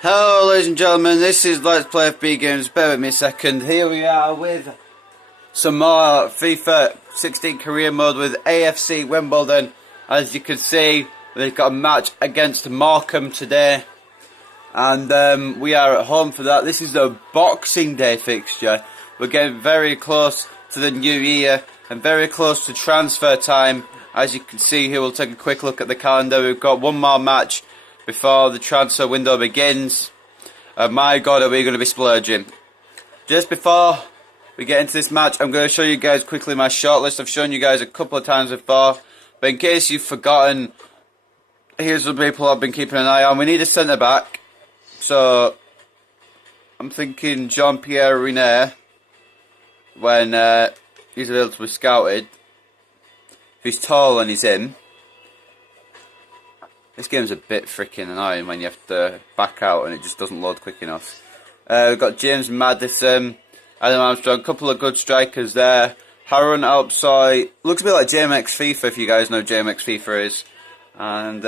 Hello ladies and gentlemen, this is Let's Play FB Games. Bear with me a second. Here we are with some more FIFA 16 career mode with AFC Wimbledon. As you can see, we've got a match against Morecambe today. And we are at home for that. This is a Boxing Day fixture. We're getting very close to the new year and very close to transfer time. As you can see here, we'll take a quick look at the calendar. We've got one more match before the transfer window begins. My God, are we going to be splurging. Just before we get into this match, I'm going to show you guys quickly my shortlist. I've shown you guys a couple of times before, but in case you've forgotten, here's the people I've been keeping an eye on. We need a centre-back, so I'm thinking Jean-Pierre Renier when he's able to be scouted. If he's tall and he's in. This game's a bit freaking annoying when you have to back out and it just doesn't load quick enough. We've got James Maddison, Adam Armstrong, a couple of good strikers there. Harun Alpsoy, looks a bit like JMX FIFA if you guys know JMX FIFA is. And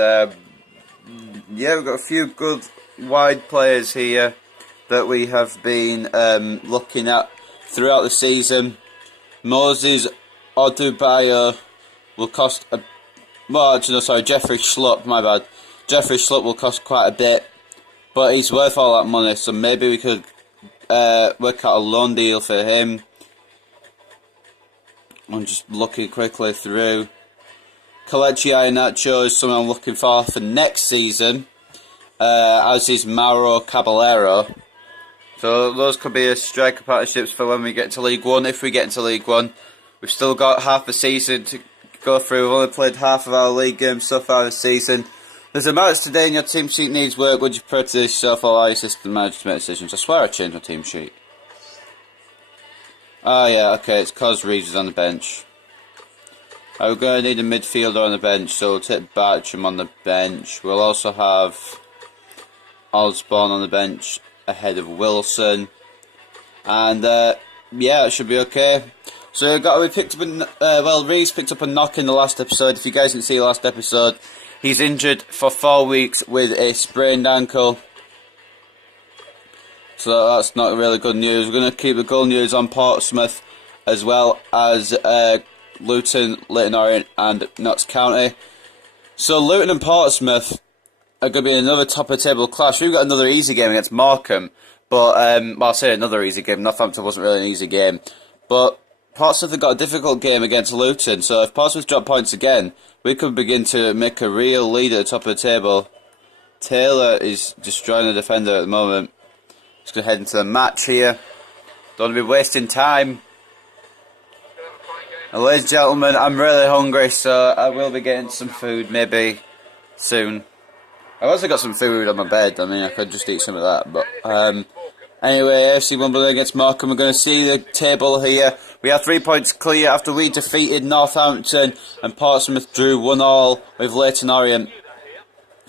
yeah, we've got a few good wide players here that we have been looking at throughout the season. Moses Odubayo will cost a... Well, actually, no, sorry, Jeffrey Schlupp, my bad. Jeffrey Schlupp will cost quite a bit, but he's worth all that money, so maybe we could work out a loan deal for him. I'm just looking quickly through. Kelechi Iheanacho is someone I'm looking for next season, as is Mauro Caballero. So those could be a striker partnerships for when we get to League One, if we get into League One. We've still got half the season to go through. We've only played half of our league games so far this season. There's a match today and your team sheet needs work. Would you prefer to do yourself or allow your assistant manager to make decisions? I swear I changed my team sheet. Oh yeah, okay, it's cause Reeves is on the bench. We're going to need a midfielder on the bench, so we'll take Bartram on the bench. We'll also have Osborne on the bench ahead of Wilson. And yeah, it should be okay. So we picked up Reeves picked up a knock in the last episode. If you guys didn't see the last episode, he's injured for 4 weeks with a sprained ankle. So that's not really good news. We're going to keep the goal news on Portsmouth as well as Luton, Leyton Orient and Notts County. So Luton and Portsmouth are going to be another top of the table clash. We've got another easy game against Morecambe, but well, I'll say another easy game. Northampton wasn't really an easy game, but Portsmouth have got a difficult game against Luton, so if Portsmouth drop points again, we could begin to make a real lead at the top of the table. Taylor is destroying the defender at the moment. Just going to head into the match here. Don't want to be wasting time. And ladies and gentlemen, I'm really hungry, so I will be getting some food maybe soon. I've also got some food on my bed. I mean, I could just eat some of that, but anyway, AFC Wimbledon against Morecambe. We're going to see the table here. We are 3 points clear after we defeated Northampton and Portsmouth drew 1-1 with Leyton Orient.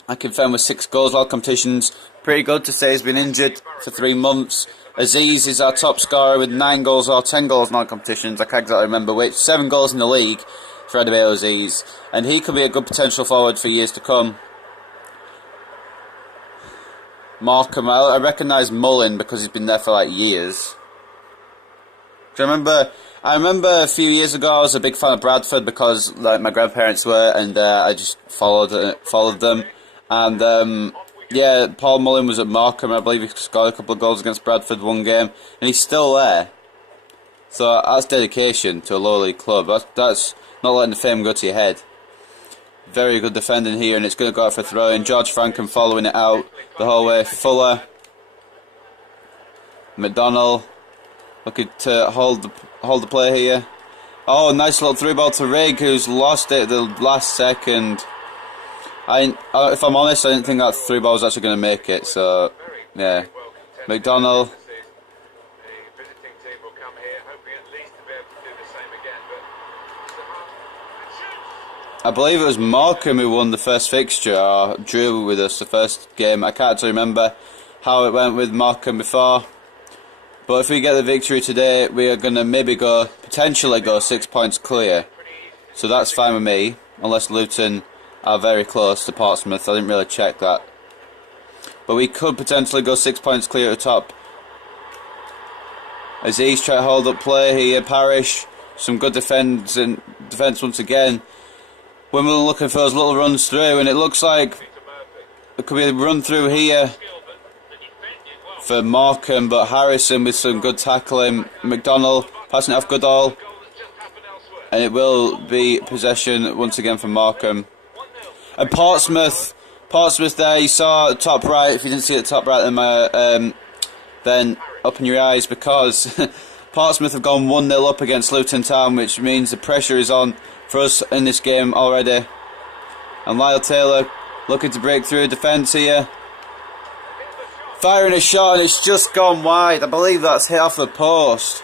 I confirm with 6 goals all competitions. Pretty good to say he's been injured for 3 months. Aziz is our top scorer with 9 goals or 10 goals in all competitions. I can't exactly remember which. 7 goals in the league for Adebeo Aziz. And he could be a good potential forward for years to come. Morecambe, I recognise Mullin because he's been there for like years. I remember a few years ago I was a big fan of Bradford because like my grandparents were, and I just followed them. And yeah, Paul Mullin was at Morecambe. I believe he scored a couple of goals against Bradford one game, and he's still there. So that's dedication to a low league club. That's not letting the fame go to your head. Very good defending here, and it's going to go out for a throw-in. George Franken following it out the whole way. Fuller, McDonnell looking to hold the play here. Oh, nice little through ball to Rigg, who's lost it at the last second. If I'm honest, I didn't think that through ball was actually going to make it. So yeah, McDonnell. I believe it was Morecambe who won the first fixture, or drew with us the first game. I can't actually remember how it went with Morecambe before. But if we get the victory today, we are going to potentially go 6 points clear. So that's fine with me, unless Luton are very close to Portsmouth. I didn't really check that. but we could potentially go 6 points clear at the top. Aziz try to hold up play here. Parrish, some good defence once again. Wimbledon looking for those little runs through, and it looks like it could be a run through here for Markham, but Harrison with some good tackling. McDonald passing it off Goodall, and it will be possession once again for Markham. And Portsmouth there, you saw top right. If you didn't see it top right, then open your eyes, because Portsmouth have gone 1-0 up against Luton Town, which means the pressure is on for us in this game already. And Lyle Taylor looking to break through defence here. Firing a shot, and it's just gone wide. I believe that's hit off the post.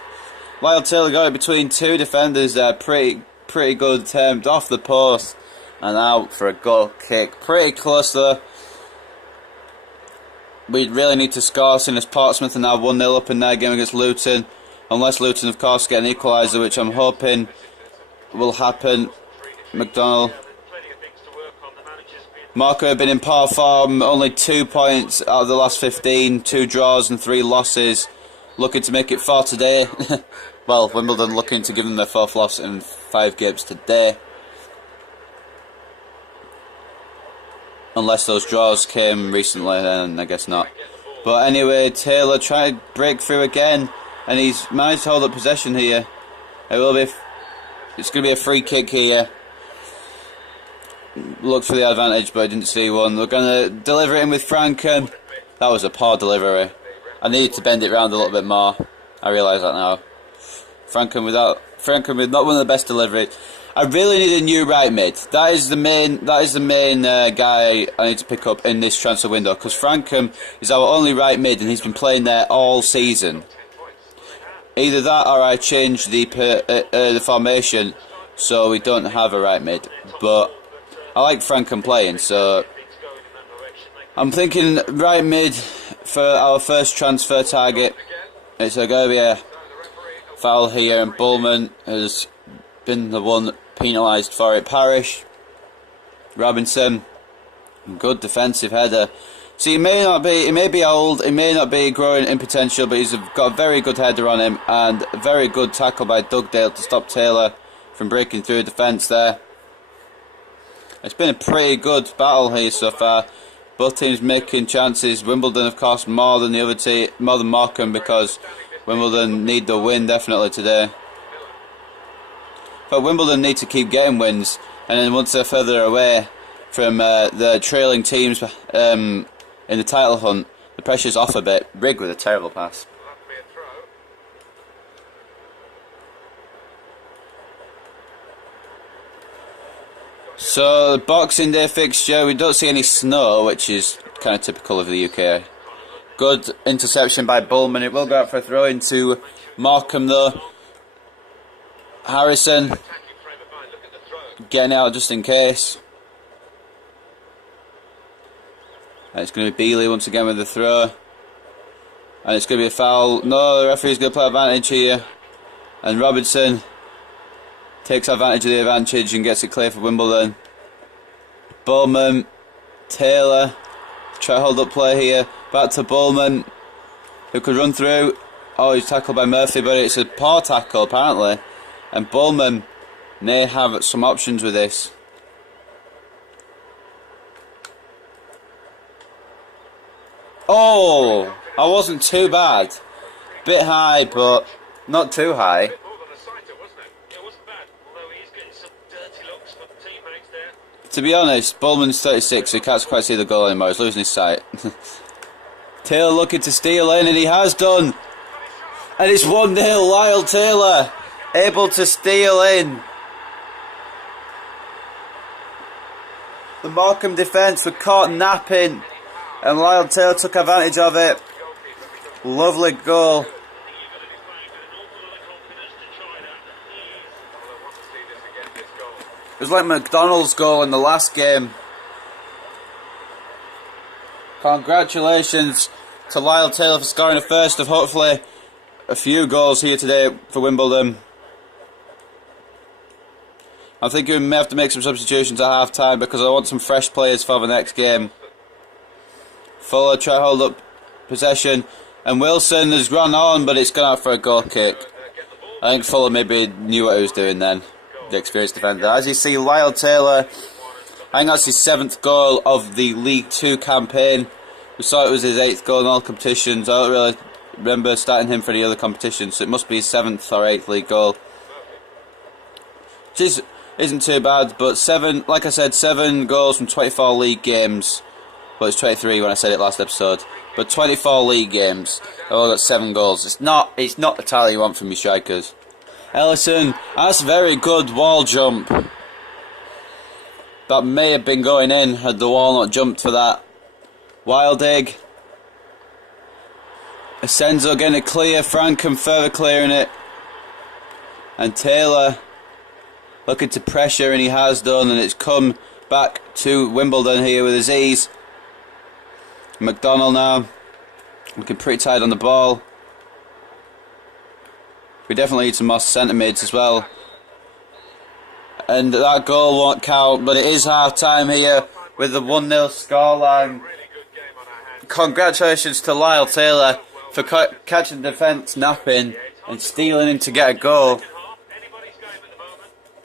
Lyle Taylor got it between two defenders there. Pretty good attempt off the post and out for a goal kick. Pretty close though. We really need to score, seeing as Portsmouth are now 1-0 up in their game against Luton. Unless Luton, of course, get an equaliser, which I'm hoping will happen. McDonald. Marco have been in poor form, only 2 points out of the last 15, 2 draws and 3 losses. Looking to make it 4 today. Well, Wimbledon looking to give them their 4th loss in 5 games today. Unless those draws came recently, then I guess not. But anyway, Taylor trying to break through again, and he's managed to hold up possession here. It's going to be a free kick here. Looked for the advantage, but I didn't see one. We're going to deliver it in with Franken. That was a poor delivery. I needed to bend it round a little bit more. I realise that now. Franken with not one of the best deliveries. I really need a new right mid. That is the main guy I need to pick up in this transfer window, because Frankham is our only right mid and he's been playing there all season. Either that or I change the formation so we don't have a right mid. But I like Frankham playing, so I'm thinking right mid for our first transfer target. It's going to be a foul here, and Bullman has been the one penalised for it. Parrish, Robinson, good defensive header. So he may be old, he may not be growing in potential, but he's got a very good header on him, and a very good tackle by Dugdale to stop Taylor from breaking through defence there. It's been a pretty good battle here so far. Both teams making chances. Wimbledon, of course, more than the other team, more than Morecambe, because Wimbledon need the win definitely today. But Wimbledon need to keep getting wins, and then once they're further away from the trailing teams in the title hunt, the pressure's off a bit. Rigg with a terrible pass. So the Boxing Day fixture, we don't see any snow, which is kind of typical of the UK. Good interception by Bullman. It will go out for a throw into Morecambe though. Harrison getting out just in case. And it's going to be Bealey once again with the throw. And it's going to be a foul. No, the referee's going to play advantage here. And Robinson takes advantage of the advantage and gets it clear for Wimbledon. Bowman, Taylor, try to hold up play here. Back to Bowman, who could run through. Oh, he's tackled by Murphy, but it's a poor tackle apparently. And Bowman may have some options with this. Oh, I wasn't too bad. Bit high, but not too high. To be honest, Bowman's 36, so he can't quite see the goal anymore. He's losing his sight. Taylor looking to steal in, and he has done. And it's 1-0, Lyle Taylor able to steal in. The Morecambe defence were caught napping, and Lyle Taylor took advantage of it. Lovely goal. It was like McDonald's goal in the last game. Congratulations to Lyle Taylor for scoring the first of hopefully a few goals here today for Wimbledon. I think we may have to make some substitutions at half time because I want some fresh players for the next game. Fuller try to hold up possession, and Wilson has run on, but it's gone out for a goal kick. I think Fuller maybe knew what he was doing then, the experienced defender. As you see, Lyle Taylor, I think that's his 7th goal of the League 2 campaign. We saw it was his 8th goal in all competitions. I don't really remember starting him for the other competitions, so it must be his 7th or 8th league goal. Which isn't too bad, but 7, like I said, 7 goals from 24 league games. Well, it's 23 when I said it last episode. But 24 league games, I've all got 7 goals. It's not the tally you want from your strikers. Ellison, that's a very good wall jump. That may have been going in had the wall not jumped for that. Wild egg. Asenzo getting it clear, Frankham further clearing it. And Taylor looking to pressure, and he has done, and it's come back to Wimbledon here with Aziz. McDonald now looking pretty tight on the ball. We definitely need some more centre mids as well. And that goal won't count, but it is half time here with the 1-0 scoreline. Congratulations to Lyle Taylor for catching the defence napping and stealing in to get a goal.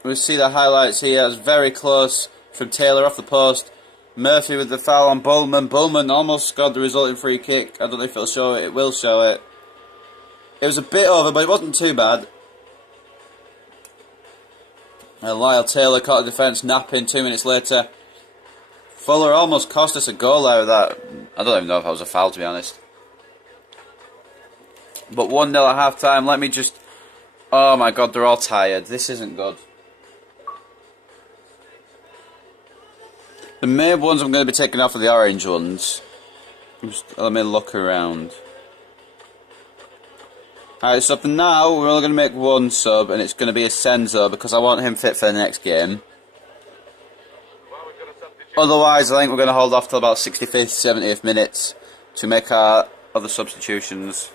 We see the highlights here. It's very close from Taylor off the post. Murphy with the foul on Bullman. Bullman almost scored the resulting free kick. I don't know if it'll show it. It will show it. It was a bit over, but it wasn't too bad. And Lyle Taylor caught the defence napping 2 minutes later. Fuller almost cost us a goal out of that. I don't even know if that was a foul, to be honest. But 1-0 at half time. Let me just... Oh my god, they're all tired. This isn't good. The main ones I'm going to be taking off are the orange ones. Let me look around. Alright, so for now, we're only going to make 1 sub, and it's going to be Asenzo, because I want him fit for the next game. Otherwise, I think we're going to hold off till about 65th, 70th minutes to make our other substitutions.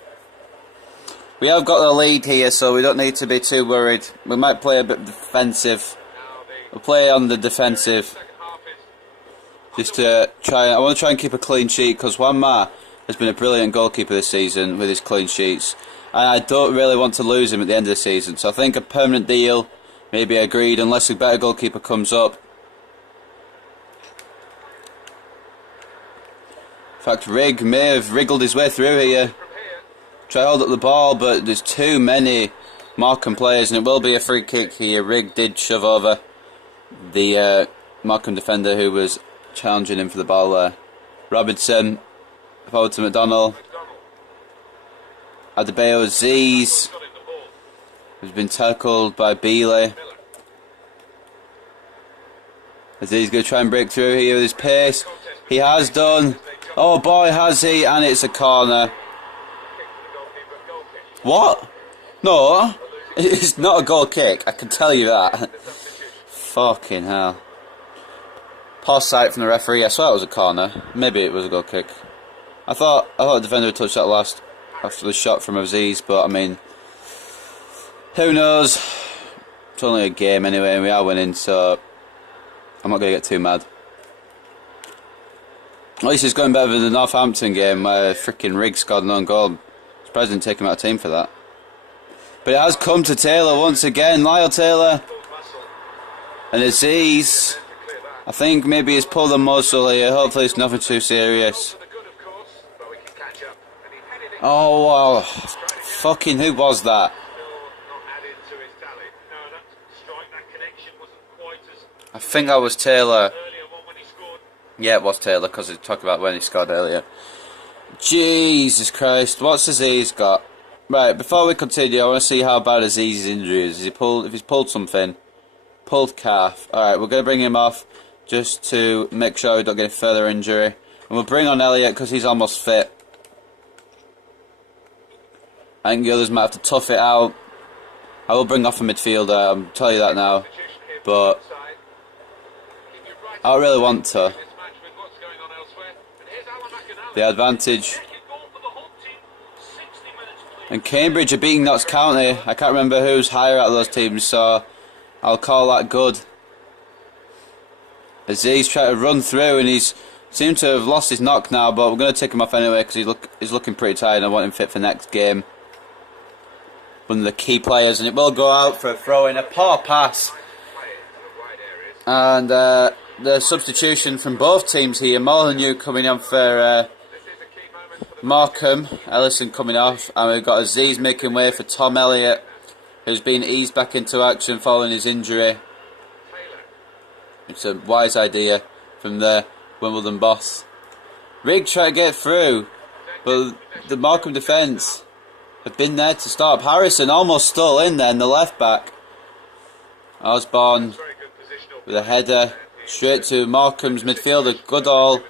We have got the lead here, so we don't need to be too worried. We might play a bit defensive. We'll play on the defensive. Just to try, I want to try and keep a clean sheet, because Juan Ma has been a brilliant goalkeeper this season with his clean sheets. And I don't really want to lose him at the end of the season, so I think a permanent deal may be agreed unless a better goalkeeper comes up. In fact, Rigg may have wriggled his way through here. Try to hold up the ball, but there's too many Markham players, and it will be a free kick here. Rigg did shove over the Markham defender who was challenging him for the ball there. Robinson, forward to McDonald. Adebayo Aziz, who's been tackled by Bealey. Aziz going to try and break through here with his pace. He has done. Oh boy, has he, and it's a corner. What? No, it's not a goal kick, I can tell you that. Fucking hell. Poor sight from the referee. I saw it was a corner. Maybe it was a goal kick. I thought the defender had touched that last after the shot from Aziz, but I mean, who knows? It's only a game anyway, and we are winning, so I'm not going to get too mad. At least it's going better than the Northampton game where freaking Rigg scored an own goal. I'm surprised they didn't take him out of team for that. But it has come to Taylor once again. Lyle Taylor and Aziz. I think maybe he's pulled a muscle here. Hopefully it's nothing too serious. Oh, wow. Fucking who was that? I think that was Taylor. Yeah, it was Taylor, because he talked about when he scored earlier. Jesus Christ, what's Aziz got? Right, before we continue, I want to see how bad Aziz's injury is. If he's pulled something. Pulled calf. Alright, we're going to bring him off just to make sure we don't get a further injury. And we'll bring on Elliott because he's almost fit. I think the others might have to tough it out. I will bring off a midfielder, I'll tell you that now. But I don't really want to. The advantage. And Cambridge are beating Notts County. I can't remember who's higher out of those teams, so I'll call that good. Aziz trying to run through, and he's Seems to have lost his knock now, but we're going to take him off anyway because he's looking pretty tired and I want him fit for next game. One of the key players, and it will go out for a throw in, a poor pass. And the substitution from both teams here, Molyneux coming on for Markham, Ellison coming off, and we've got Aziz making way for Tom Elliott, who's been eased back into action following his injury. It's a wise idea from the Wimbledon boss. Rigg trying to get through, but the Markham defence have been there to stop. Harrison almost still in there in the left back. Osborne with a header straight to Markham's midfielder, Goodall,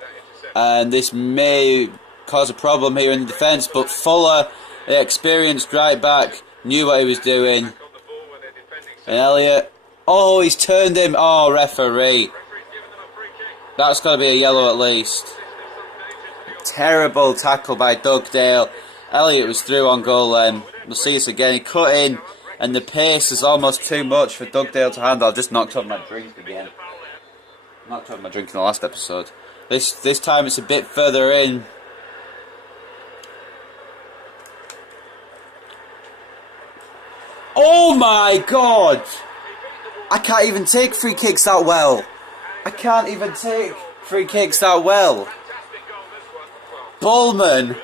and this may cause a problem here in the defence, but Fuller, the experienced right back, knew what he was doing. And Elliott, oh, he's turned him. Oh, referee. That's got to be a yellow at least. Terrible tackle by Dugdale. Elliott was through on goal then. We'll see this again. He cut in, and the pace is almost too much for Dugdale to handle. I just knocked off my drink again. Knocked off my drink in the last episode. This time it's a bit further in. Oh my god! I can't even take free kicks that well. I can't even take free kicks that well. Bullman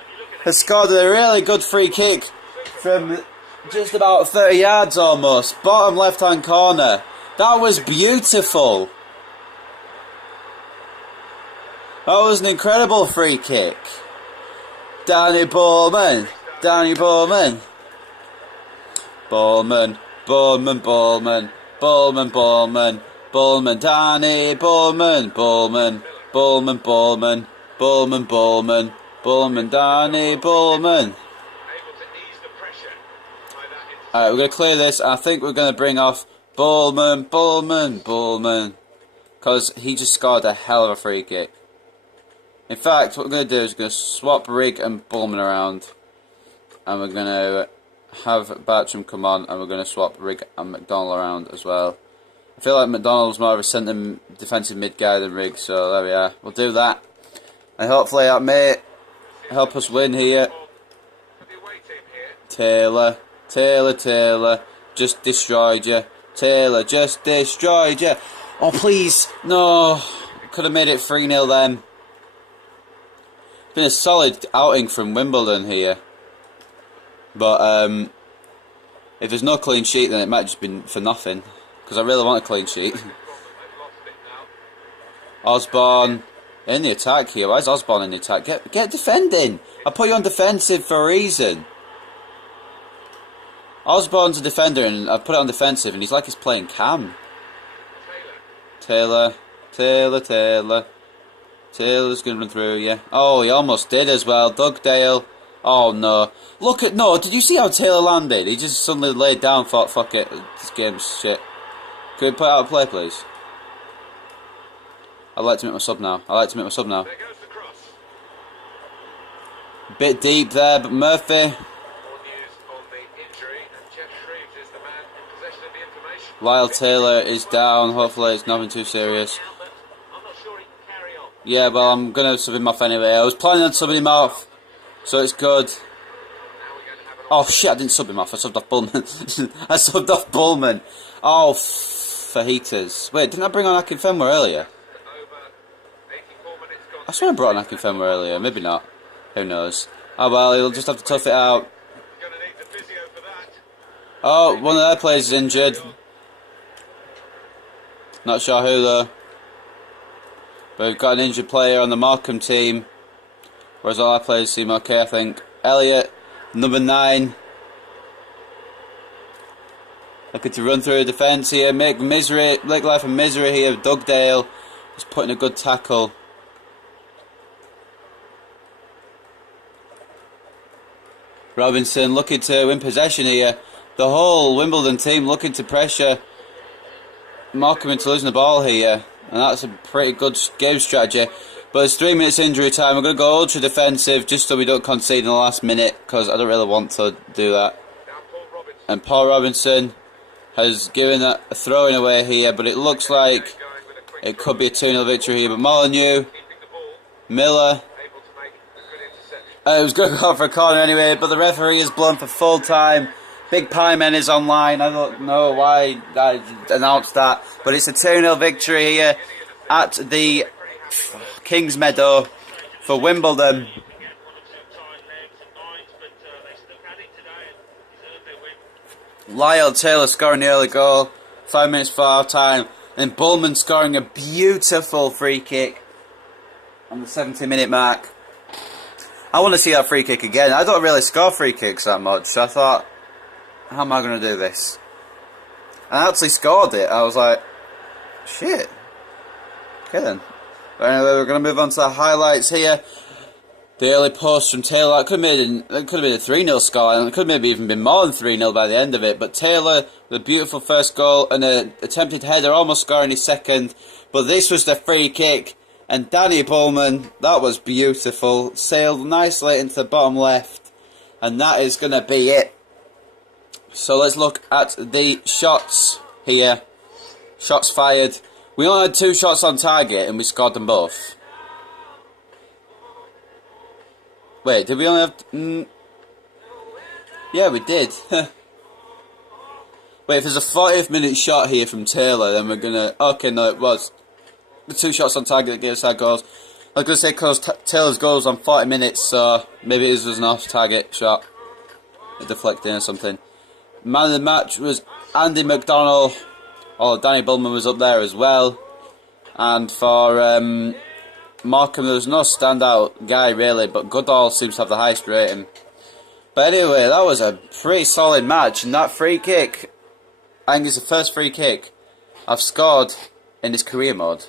has scored a really good free kick from just about 30 yards almost. Bottom left hand corner. That was beautiful. That was an incredible free kick. Danny Bullman. Danny Bullman. Bullman. Bullman. Bullman. Bullman. Bullman. Bullman. Danny Bullman. Bullman. Bullman. Bullman. Bullman. Bullman. Bullman. Danny Bullman. Alright, we're going to clear this. I think we're going to bring off Bullman. Bullman. Bullman. Because he just scored a hell of a free kick. In fact, what we're going to do is we're going to swap Rigg and Bullman around. And we're going to have Bartram come on, and we're going to swap Rigg and McDonald around as well. I feel like McDonald's more of a centre defensive mid guy than Rigg, so there we are. We'll do that. And hopefully that may help us win here. Taylor. Taylor, Taylor. Just destroyed you. Taylor, just destroyed you. Oh, please. No. Could have made it 3-0 then. It's been a solid outing from Wimbledon here. But if there's no clean sheet, then it might just be for nothing. Because I really want a clean sheet. Osborne in the attack here. Why is Osborne in the attack? Get defending. I put you on defensive for a reason. Osborne's a defender and I put it on defensive and he's like he's playing Cam. Taylor. Taylor, Taylor. Taylor's going to run through, yeah. Oh, he almost did as well. Dugdale. Oh, no. Look at, no, did you see how Taylor landed? He just suddenly laid down, thought, fuck it, this game's shit. Can we put it out of play, please? I'd like to make my sub now. Bit deep there, but Murphy. Lyle Taylor is down. Hopefully it's nothing too serious. Yeah, well, I'm going to sub him off anyway. I was planning on subbing him off, so it's good. Oh shit, I didn't sub him off. I subbed off Bullman. I subbed off Bullman. Oh, fajitas. Wait, didn't I bring on Akinfenwa earlier? I swear I brought on Akinfenwa earlier. Maybe not. Who knows? Oh well, he'll just have to tough it out. Oh, one of their players is injured. Not sure who though. But we've got an injured player on the Markham team. Whereas all our players seem okay, I think. Elliott, number 9. Looking to run through the defence here. Make life a misery here. Dugdale is putting a good tackle. Robinson looking to win possession here. The whole Wimbledon team looking to pressure Markham into losing the ball here. And that's a pretty good game strategy. But it's 3 minutes injury time. We're going to go ultra defensive just so we don't concede in the last minute. Because I don't really want to do that. And Paul Robinson has given a throw-in away here. But it looks like it could be a 2-0 victory here. But Molyneux Miller. It was going to go for a corner anyway, but the referee has blown for full time. Big Pie Men is online. I don't know why I announced that, but it's a 2-0 victory here at the King's Meadow for Wimbledon. Lyle Taylor scoring the early goal, 5 minutes for half time, and Bullman scoring a beautiful free kick on the 70-minute mark. I want to see that free kick again. I don't really score free kicks that much, so I thought, how am I going to do this? And I actually scored it. I was like, shit. Okay then. But anyway, we're going to move on to the highlights here. The early post from Taylor, that could have been a 3-0 score, and it could have maybe even been more than 3-0 by the end of it. But Taylor, the beautiful first goal, and an attempted header, almost scoring his second. But this was the free kick, and Danny Bullman, that was beautiful, sailed nicely into the bottom left, and that is going to be it. So let's look at the shots here. Shots fired. We only had 2 shots on target, and we scored them both. Wait, did we only have... yeah, we did. Wait, if there's a 40th minute shot here from Taylor, then we're gonna... Okay, no, it was. The 2 shots on target that gave us our goals. I was gonna say because Taylor's goals on 40 minutes, so maybe it was an off-target shot. Deflecting or something. Man of the match was Andy McDonnell. Oh, Danny Bullman was up there as well. And for... Markham, there was no standout guy really, but Goodall seems to have the highest rating. But anyway, that was a pretty solid match, and that free kick, I think it's the first free kick I've scored in this career mode.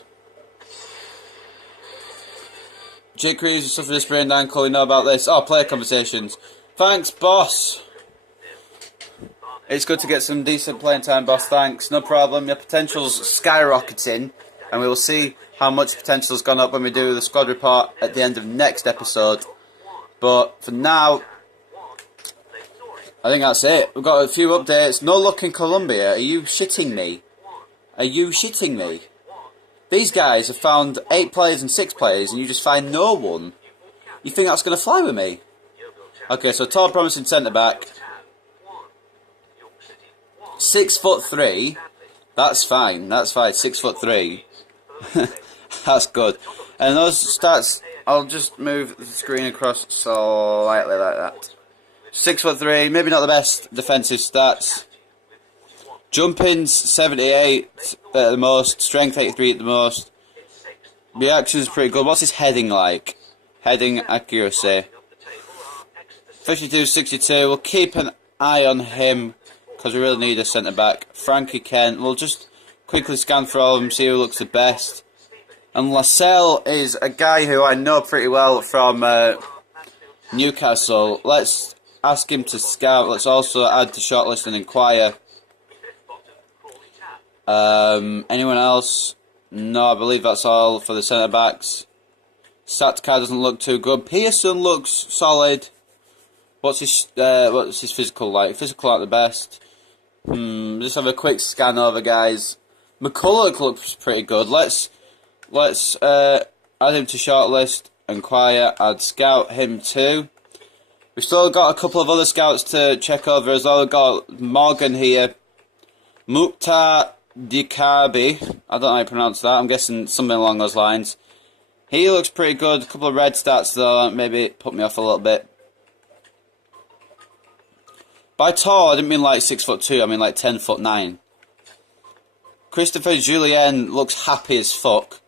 Jake Reeves suffered a sprained ankle, we know about this. Oh, player conversations. Thanks, boss. It's good to get some decent playing time, boss, thanks. No problem, your potential's skyrocketing, and we will see how much potential has gone up when we do the squad report at the end of next episode. But for now, I think that's it. We've got a few updates. No luck in Colombia. Are you shitting me? Are you shitting me? These guys have found 8 players and 6 players, and you just find no one. You think that's going to fly with me? Okay, so tall, promising centre back. 6'3". That's fine. That's fine. 6'3". That's good. And those stats, I'll just move the screen across slightly like that. 6'3", maybe not the best defensive stats. Jumping's 78 at the most, strength 83 at the most. Reaction's pretty good. What's his heading like? Heading accuracy. 52-62, we'll keep an eye on him because we really need a centre back. Frankie Kent, we'll just quickly scan for all of them, see who looks the best. And Lascelles is a guy who I know pretty well from Newcastle. Let's ask him to scout. Let's also add to shortlist and inquire. Anyone else? No, I believe that's all for the centre backs. Satkar doesn't look too good. Pearson looks solid. What's his physical like? Physical aren't the best. Just have a quick scan over, guys. McCulloch looks pretty good. Let's add him to shortlist, inquire, add scout him too. We've still got a couple of other scouts to check over as well. We've got Morgan here. Mukhtar Dikabi. I don't know how you pronounce that. I'm guessing something along those lines. He looks pretty good. A couple of red stats though, maybe put me off a little bit. By tall, I didn't mean like 6'2", I mean like 10'9". Christopher Julien looks happy as fuck.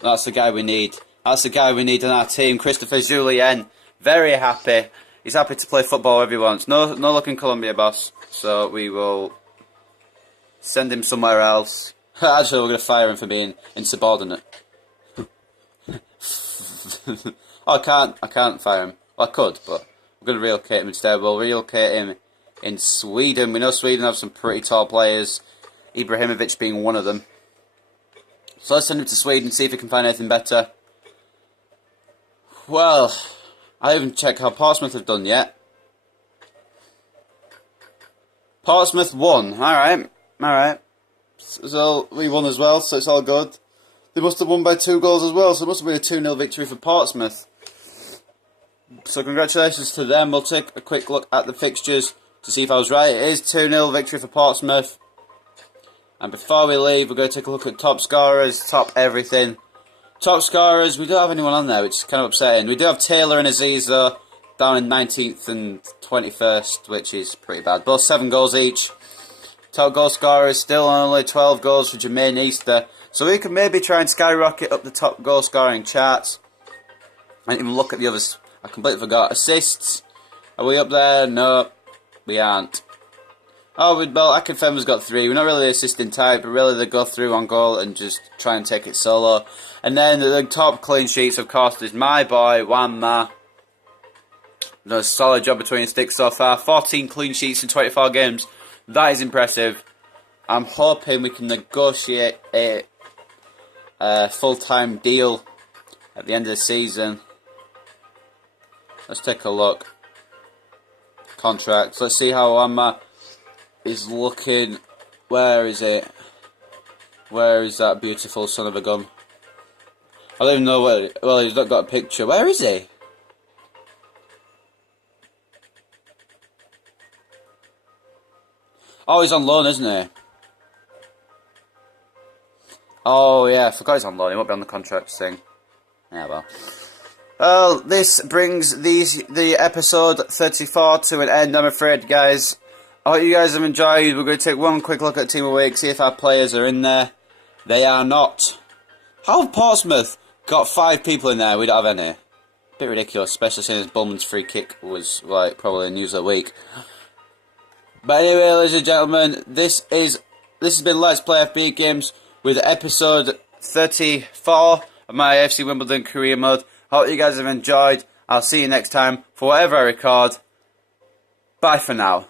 That's the guy we need. That's the guy we need in our team. Christopher Julien, very happy. He's happy to play football wherever he wants. No luck in Colombia, boss. So we will send him somewhere else. Actually, we're going to fire him for being insubordinate. I can't fire him. Well, I could, but we're going to relocate him instead. We'll relocate him in Sweden. We know Sweden have some pretty tall players. Ibrahimovic being one of them. So let's send him to Sweden, see if we can find anything better. Well, I haven't checked how Portsmouth have done yet. Portsmouth won. Alright. So we won as well, so it's all good. they must have won by 2 goals as well, so it must have been a 2-0 victory for Portsmouth. So congratulations to them. We'll take a quick look at the fixtures to see if I was right. It is 2-0 victory for Portsmouth. And before we leave, we're going to take a look at top scorers, top everything. Top scorers, we don't have anyone on there, which is kind of upsetting. We do have Taylor and Aziz, though, down in 19th and 21st, which is pretty bad. Both 7 goals each. Top goal scorers, still only 12 goals for Jermaine Easter. So we could maybe try and skyrocket up the top goal scoring charts. I didn't even look at the others. I completely forgot. Assists, are we up there? No, we aren't. Oh, well, Akinfenwa's got 3. We're not really the assisting type, but really they go through on goal and just try and take it solo. And then the top clean sheets, of course, is my boy, Wanma. Done a solid job between the sticks so far. 14 clean sheets in 24 games. That is impressive. I'm hoping we can negotiate a full-time deal at the end of the season. Let's take a look. Contracts. Let's see how Wanma is looking. Where is it? Where is that beautiful son of a gun? I don't even know where. Well, he's not got a picture. Where is he? Oh, he's on loan, isn't he? Oh yeah, I forgot he's on loan. He won't be on the contract thing. Yeah, well. Well, this brings the episode 34 to an end, I'm afraid, guys. I hope you guys have enjoyed. We're going to take one quick look at Team of the Week, see if our players are in there. They are not. How have Portsmouth got 5 people in there? We don't have any. Bit ridiculous, especially since Bulman's free kick was like probably news of the week. But anyway, ladies and gentlemen, this has been Let's Play FB Games with episode 34 of my AFC Wimbledon career mode. Hope you guys have enjoyed. I'll see you next time for whatever I record. Bye for now.